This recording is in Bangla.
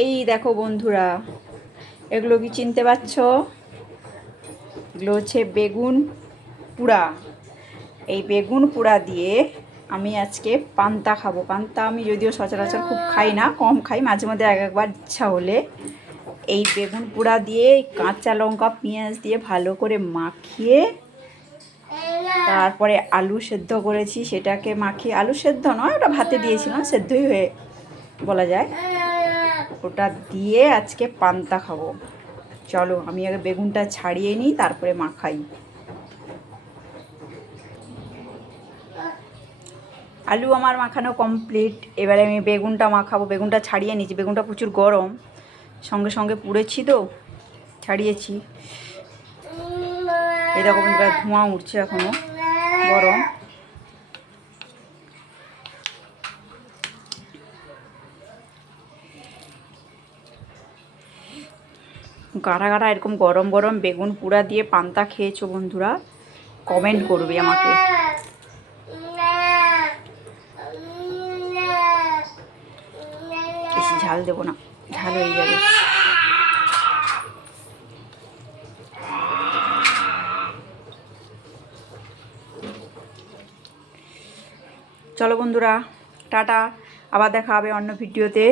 এই দেখো বন্ধুরা, এগুলো কি চিনতে পারছ? এগুলো হচ্ছে বেগুন পুড়া এই বেগুন পোড়া দিয়ে আমি আজকে পান্তা খাব। পান্তা আমি যদিও সচরাচর খুব খাই না, কম খাই, মাঝে মধ্যে এক একবার ইচ্ছা হলে। এই বেগুন পোড়া দিয়ে কাঁচা লঙ্কা, পেঁয়াজ দিয়ে ভালো করে মাখিয়ে তারপরে আলু সেদ্ধ করেছি। সেটাকে মাখিয়ে, আলু সেদ্ধ নয়, ওটা ভাতে দিয়েছিলাম, সেদ্ধই হয়ে বলা যায়। ওটা দিয়ে আজকে পান্তা খাব। চলো, আমি আগে বেগুনটা ছাড়িয়ে নিই, তারপরে মাখাই। আলু আমার মাখানো কমপ্লিট এবারে আমি বেগুনটা মাখাবো। বেগুনটা ছাড়িয়ে নিয়েছি। বেগুনটা প্রচুর গরম। সঙ্গে সঙ্গে পুড়েছি তো। ছাড়িয়েছি। দেখো ধোঁয়া উঠছে এখনও। গাঢ়া গাঢ়া এরকম গরম গরম বেগুন পুড়া দিয়ে পান্তা খেয়েছো বন্ধুরা? কমেন্ট করবে আমাকে। বেশি ঝাল দেবো না, ঝাল হয়ে যাবে। চলো বন্ধুরা, টাটা। আবার দেখা হবে অন্য ভিডিওতে।